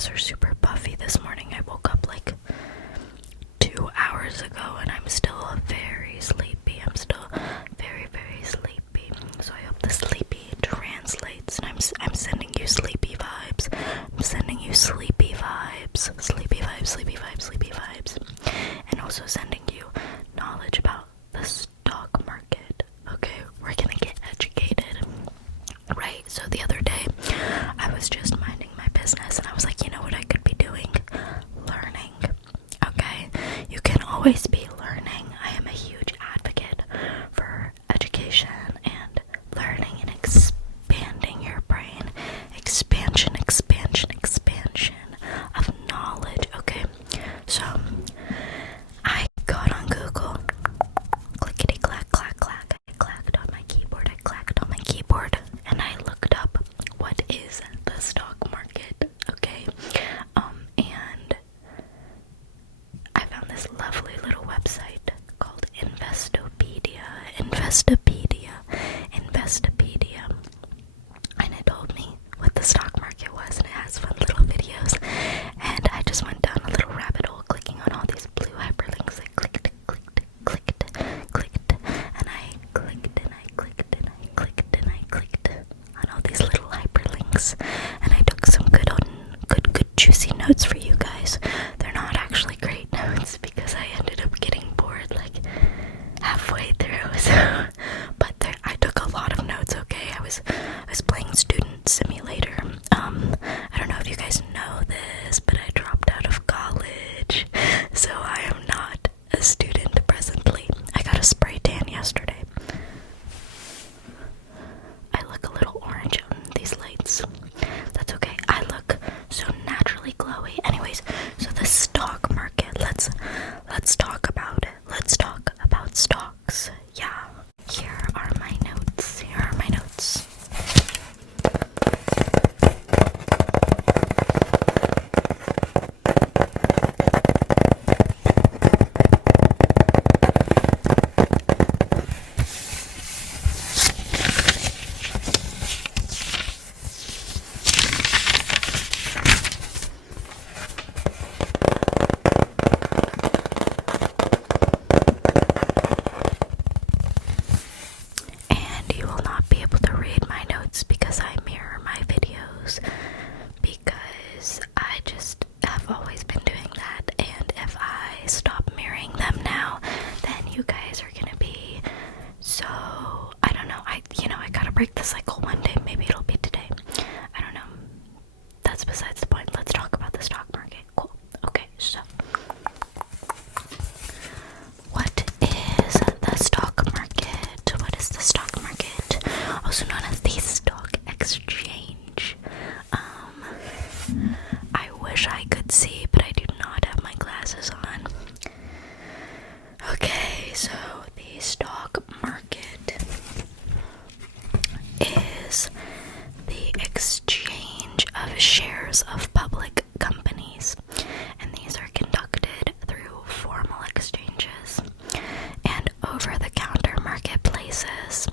eyes are super puffy this morning. I woke up like 2 hours ago and I'm still very sleepy. I'm still very, very sleepy. So I hope the sleepy translates, and I'm sending you sleepy vibes. I'm sending you sleepy vibes. Sleepy vibes, sleepy vibes, sleepy vibes. And also sending you knowledge about the stock market. Okay, we're gonna get educated. Right, so the other day, I was just minding my business, and I was like, you know what I could be doing? Learning. Okay, you can always be learning. I am a huge advocate for education and learning and expanding your brain. Expansion, expansion, expansion of knowledge. Okay, so I got on Google. Clickety clack, clack, clack. I clacked on my keyboard. I clacked on my keyboard. And I looked up what is the stock market, okay? And I found this lovely little website called Investopedia. And it told me what the stock market was, and it has fun little videos. And I just went down a little rabbit hole clicking on all these blue hyperlinks. I clicked, and I clicked, and I clicked on all these little hyperlinks, and I took some good juicy notes for you guys. They're not actually great notes because I ended up getting bored like halfway through. So, but I took a lot of notes. Okay, I was playing Student Simulator. I don't know if you guys know this, but I dropped out of college, so I am not a student presently. I got a spray tan yesterday. I look a little orange on these lights. That's okay. I look so naturally glowy. Anyways, so the stock market. Let's talk about it. Let's talk about stocks. Yeah. Here are my notes. And you will not be able to read my notes because I mirror my videos, because I just have always been doing that, and if I stop mirroring them now, then you guys are gonna be so, I don't know, I gotta break the cycle one day. Maybe it'll be today. I don't know. That's besides the point. Let's talk about the stock market. Cool. Okay, so what is the stock market? What is the stock market? Also known as the stock exchange. I wish I could see, but I do not have my glasses on. Okay, so the stock market is the exchange of shares of public companies, and these are conducted through formal exchanges and over-the-counter marketplaces.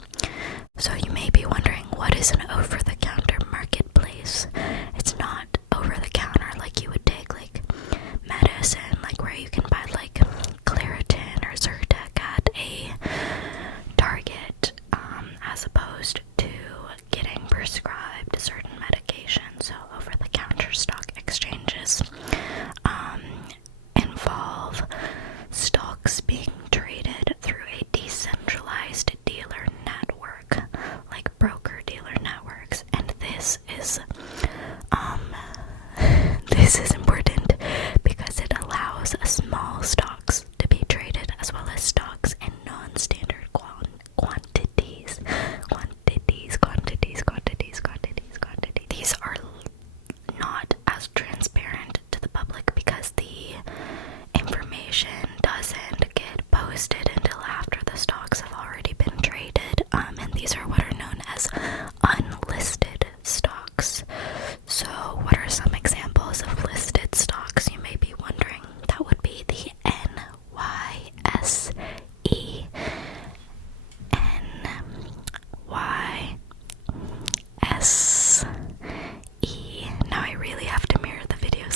So you may be wondering, what is an over-the-counter marketplace? It's not over-the-counter like you would take like medicine, like where you can buy like Claritin or Zyrtec at a Target, as opposed to getting prescribed certain medications. So over-the-counter stock exchanges involve stocks being traded through a decentralized dealer network, like broker-dealer networks, and this is important because it allows small stocks to be traded as well as stocks in non-standard quantities. These are not as transparent to the public because the information doesn't get posted until after the stocks have already been traded, and these are what are known as unlisted stocks. So what are some examples of listed stocks, you may be wondering? That would be the NYSE. NYSE. Now I really have to mirror the video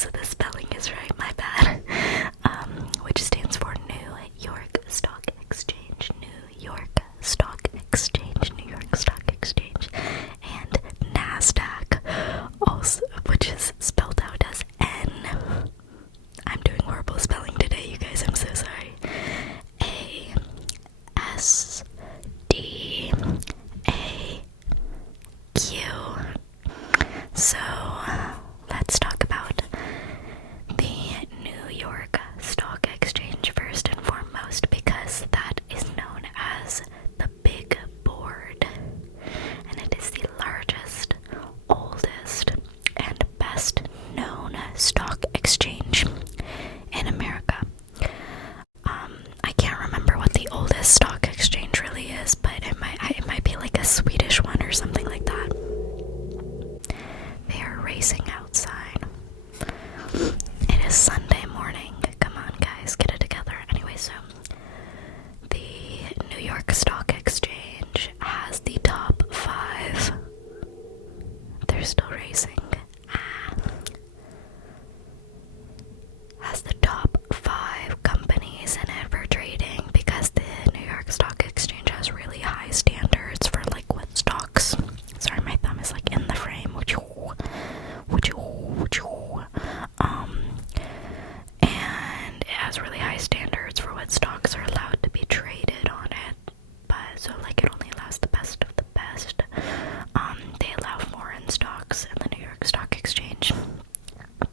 Stock Exchange.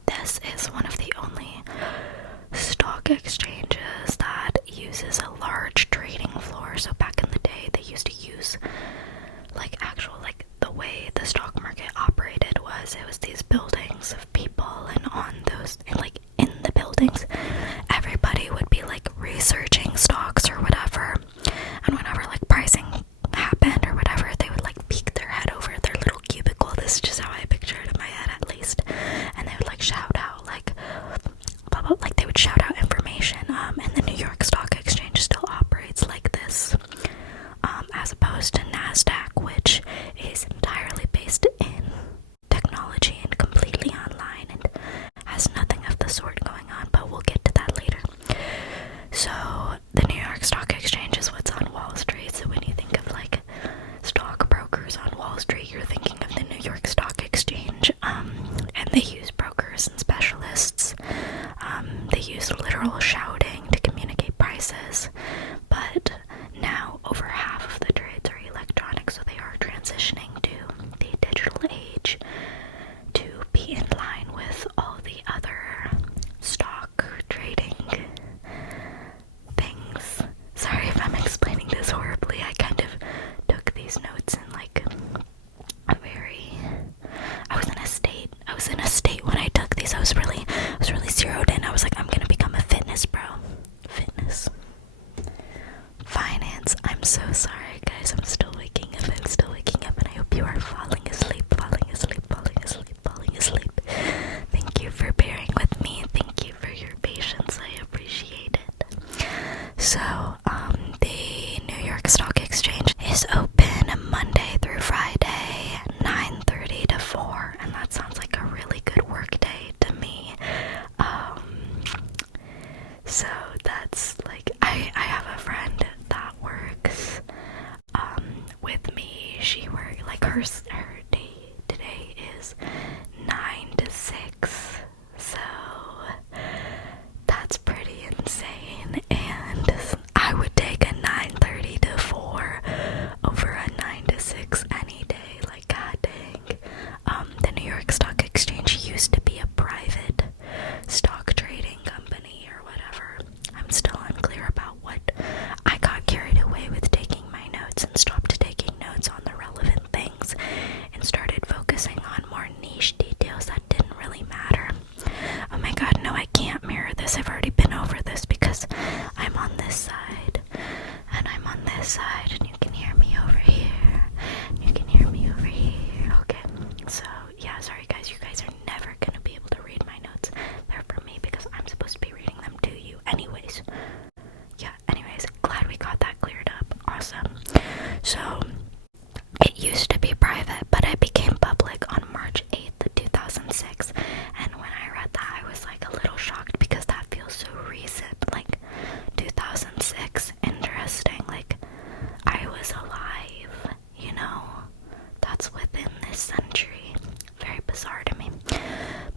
This is one of the only stock exchanges that uses a large trading floor. So back in the day, they used to use the way the stock market operated it was these buildings of people, and on those, and in the buildings, everybody would be researching stocks or whatever, and whenever pricing happened or whatever, they would peek their head over their little cubicle. This is just how I picture it in my head, at least, and they would shout out blah, blah, they would shout out information. And the New York Stock Exchange still operates like this, as opposed to NASDAQ, which is entirely based in technology and completely online and has nothing of the sort going on, but we'll get to that later. So the New York Stock Exchange is what's on Wall Street. So when you think of stockbrokers on Wall Street, you're thinking of the New York Stock Exchange, and they use brokers and specialists. They use literal shouting to communicate prices, but now over half of the trades are electronic, so they are transitioning to the digital age to be in line with all the other stock trading things. Sorry if I'm explaining this horribly. I kind of took these notes in I was in a state when I took these. I was really zeroed in. I was I'm gonna become a fitness bro. Fitness. Finance. I'm so sorry, guys. I'm still waking up, and I hope you are falling asleep. Thank you for bearing with me. Thank you for your patience. I appreciate it. So, the New York Stock Exchange is open Monday through Friday, 9:30 to 4, and that sounds like a really good work day to me. So that's I have a friend that works with me. She works her day today is 9 to 6, so that's pretty insane. And I would take a 9:30 to 4 over a 9 to 6 any day. God dang. The New York Stock Exchange used to be a private stock trading company or whatever. I'm still unclear about what. I got carried away with taking my notes and stopped taking notes on the relevant things and started focusing on more niche details that didn't really matter. Oh my god, no, I can't mirror this. I've already been over this because I'm on this side and I'm on this side, and you can hear me over here. You can hear me over here. Okay, so yeah, sorry guys, you guys are never gonna be able to read my notes. They're for me because I'm supposed to be reading them to you anyways. Yeah, anyways, glad we got that cleared up. Awesome. So it used to be private, but it became public on March 8th, 2006. And when I read that, I was a little shocked because that feels so recent. 2006, interesting. I was alive, that's within this century. Very bizarre to me.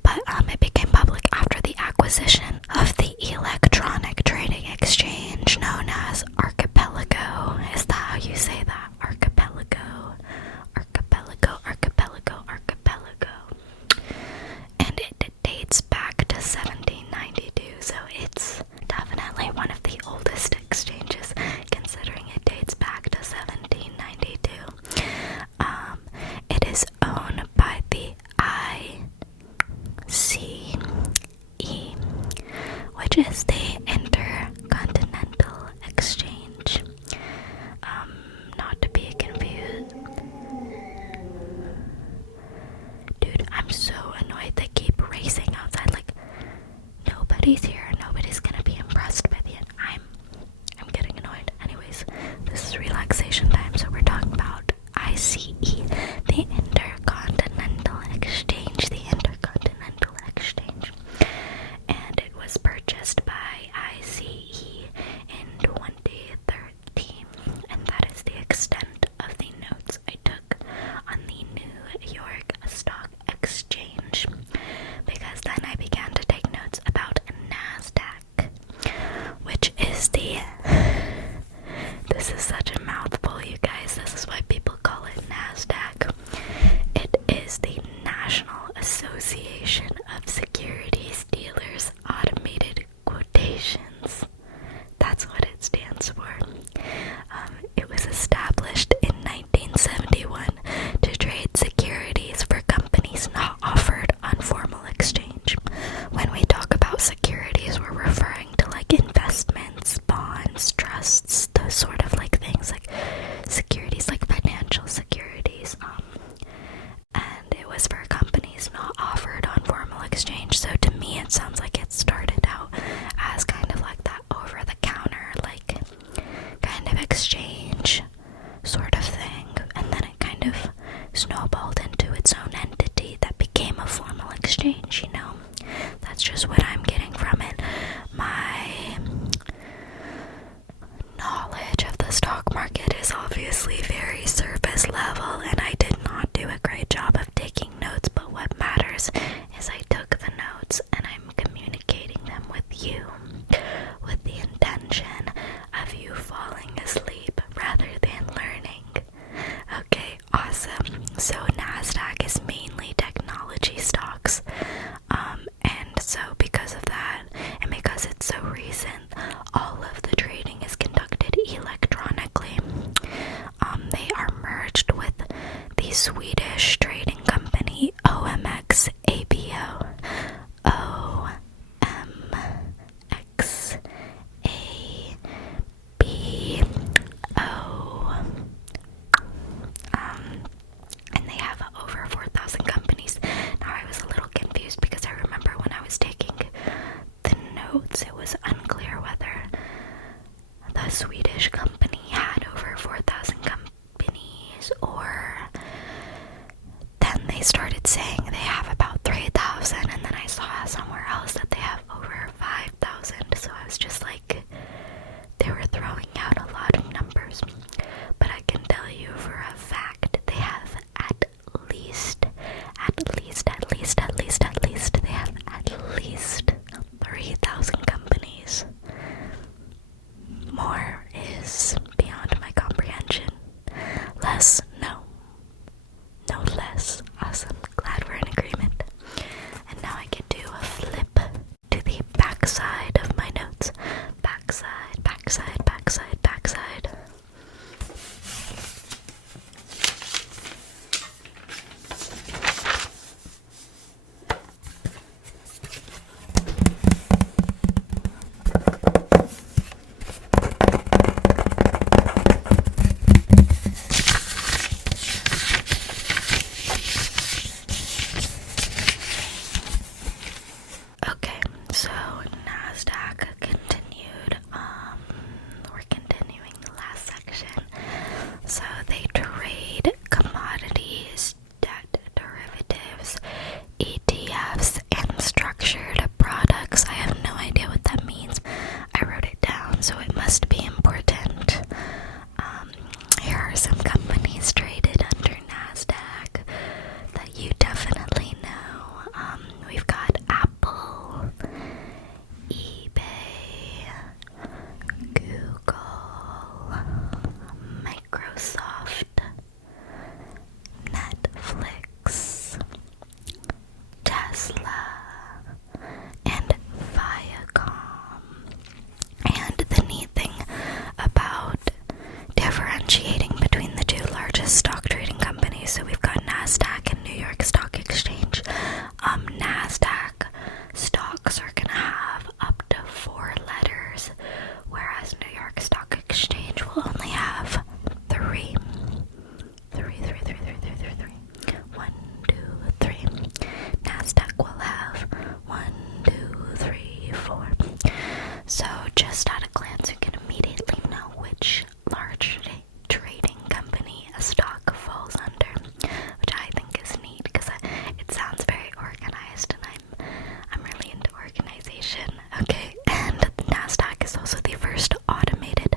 But it became public after the acquisition of the electronic trading exchange known as Archipelago. Is that how you say that? Archipelago. And it dates back to 1792, so it's definitely one of the oldest exchanges, considering it dates back to 1792. It is owned by the ICE, which is the Intercontinental Exchange. Not to be confused. Dude, I'm so annoyed they keep racing outside. Nobody's here. Nobody's gonna be impressed by the end. I'm getting annoyed. Anyways, this is relaxation time, so we're talking about ICE, the Intercontinental Exchange. And it was purchased by ICE in 2013, and that is the extent of the notes I took on the New York Stock Exchange, because then I began to take notes about NASDAQ. exchange, you know? That's just what I'm getting from it. My knowledge of the stock market is obviously very surface level, and I did not do a great job of taking notes, but what matters is I took the notes and I'm communicating them with you with the intention of you falling asleep rather than learning. Okay, awesome. So NASDAQ is mainly technology stocks, and so because of that, and because it's so recent, all of the trading is conducted electronically. They are merged with the Swedish trading company OMX ABO. OMX ABO. And they have over 4,000 companies. Now I was a little confused because I remember when I was taking the notes, it was unclear whether the Swedish company had over 4,000 companies, or then they started saying they have about 3,000, and then I saw somewhere else that they have over 5,000, so I was just like, they were throwing out a lot of numbers. But I can tell you for a fact they have at least, they have at least 3,000 companies. More is beyond my comprehension. Less, no. No less. Awesome. Glad we're in agreement. And now I can do a flip to the backside of my notes. Backside, backside, backside, backside. Okay, so NASDAQ continued. We're continuing the last section. So they trade commodities, debt derivatives, ETFs, and structured products. I have no idea what that means. I wrote it down, so it must be important. Here are some companies traded under NASDAQ that you definitely know. We've got Apple, eBay, Google, Microsoft, Netflix, Tesla, and Viacom. And the neat thing about differentiating between the two largest stock trading companies, so we've got NASDAQ and New York Stock Exchange. NASDAQ stocks are gonna have up to 4 letters, whereas New York Stock Exchange will only have 3. 1, 2, 3. NASDAQ will have 1, 2, 3, 4. So just at a glance, you can immediately know which large trading company a stock falls under, which I think is neat because it sounds very organized, and I'm really into organization. Okay, and NASDAQ is also the first automated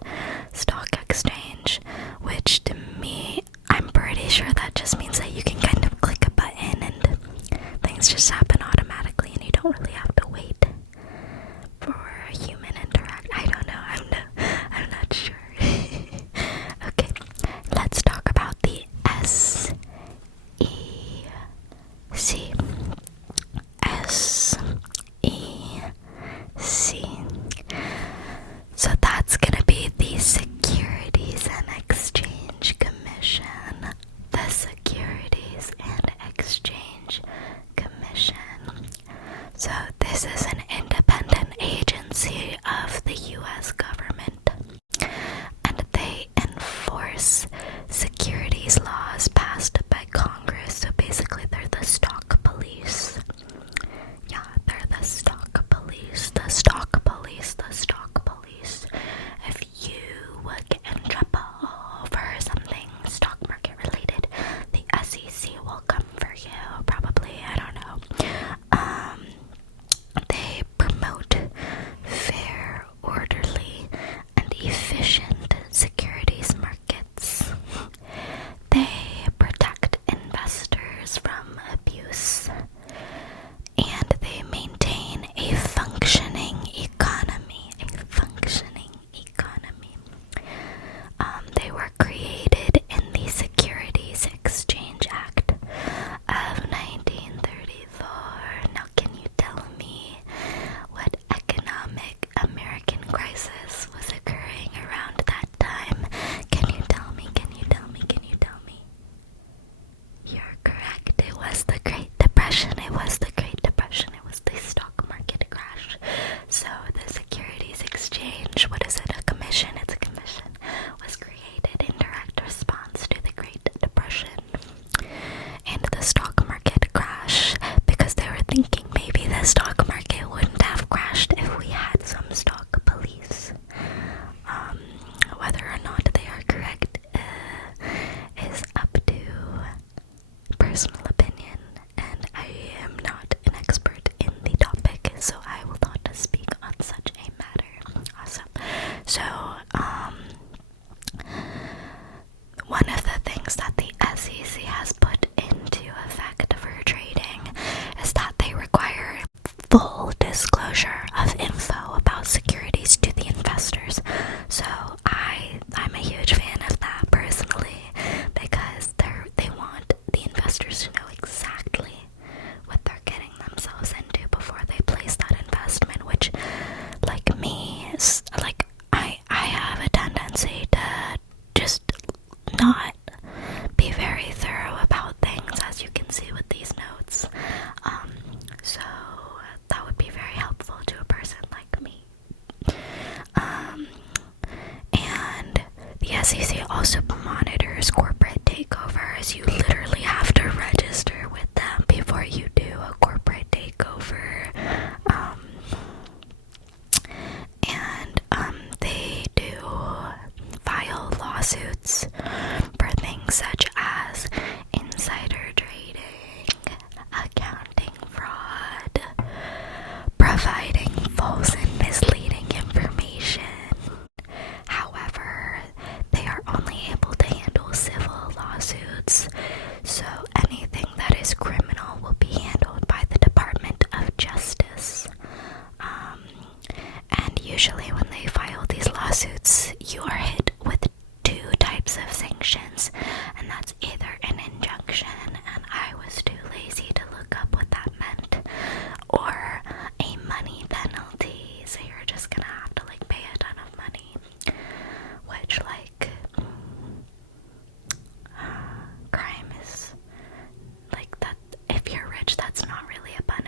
stock exchange, which to me, I'm pretty sure that just means that you can kind of click a button and things just happen automatically, and you don't really have to wait for a human interact. I don't know. I'm not sure. Okay, let's talk about the SEC. SEC. So that's gonna be the Securities and Exchange Commission. The Securities and Exchange Commission. So this is an independent agency of the U.S. government, and they enforce securities laws passed by Congress. So basically they're the stock police. Yeah, they're the stock police. The stock police. The stock police. If you get in trouble for something stock market related, the SEC will come for you. Probably, I don't know.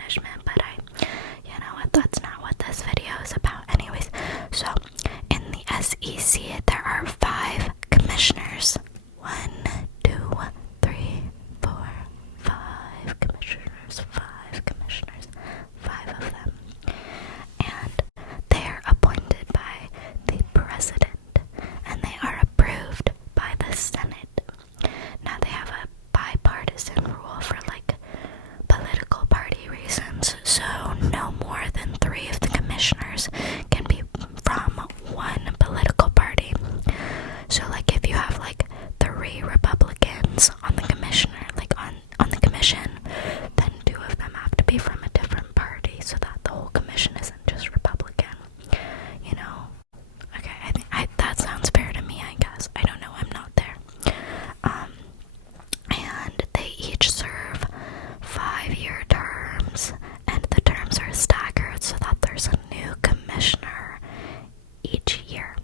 management, but you know what, that's not what this video is about. Anyways, so in the SEC, there are 5 commissioners. 1, 2, 3, 4, 5 commissioners, 5 commissioners, 5 of them. And they are appointed by the president, and they are approved by the Senate. Now they have a bipartisan rule for like political party reasons, so no more than 3 of the commissioners can be from one political party. So like if you have like 3 Republicans on the commissioner, like on the commission, then 2 of them have to be from a different party so that the whole commission isn't just Republican, you know? Okay, I think that sounds fair to me, I guess. I don't know, I'm not there. And they each serve 5-year terms, and the terms are staggered so that there's a new commissioner each year.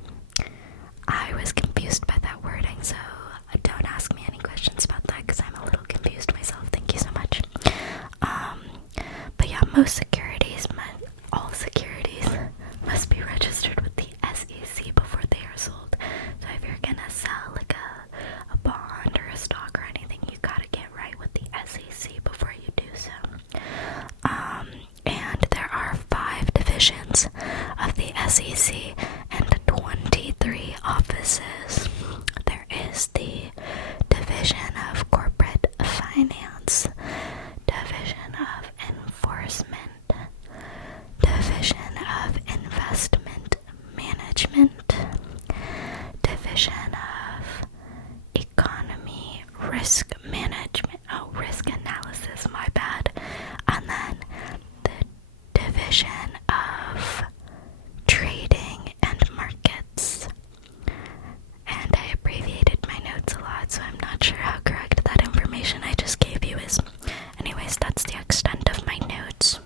I was confused by that wording, so don't ask me any questions about that because I'm a little confused myself. Thank you so much. But yeah, all securities must be registered with the SEC before they are sold. So if you're gonna sell like a bond or a stock or anything, you gotta get right with the SEC before you do so. And there are 5 divisions of the SEC and 23 offices. There is the Division of Corporate Finance, Division of Enforcement, Division of Investment Management, Division of Economy Risk Management, risk analysis, my bad, and then the Division of Trading and Markets. And I abbreviated my notes a lot, so I'm not sure how correct that information I just gave you is. Anyways, that's the extent of my notes.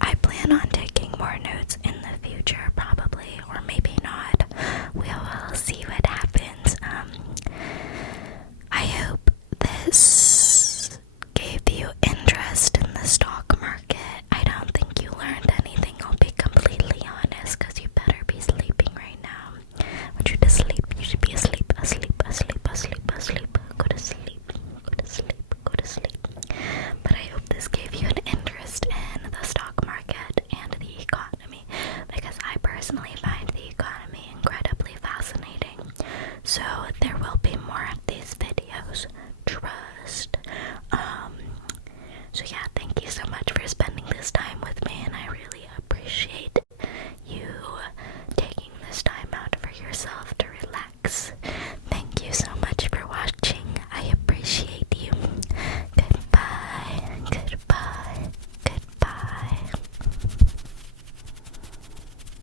I plan on taking more notes in the future, probably, or maybe not. We will see what happens. I hope this gave you interest in the stock market. I don't think you learned anything, I'll be completely honest, because you better be sleeping right now. I want you to sleep. You should be asleep, asleep, asleep, asleep, asleep. Go to sleep, go to sleep, go to sleep. But I hope this gave you an interest in the stock market and the economy, because I personally find the economy incredibly fascinating. So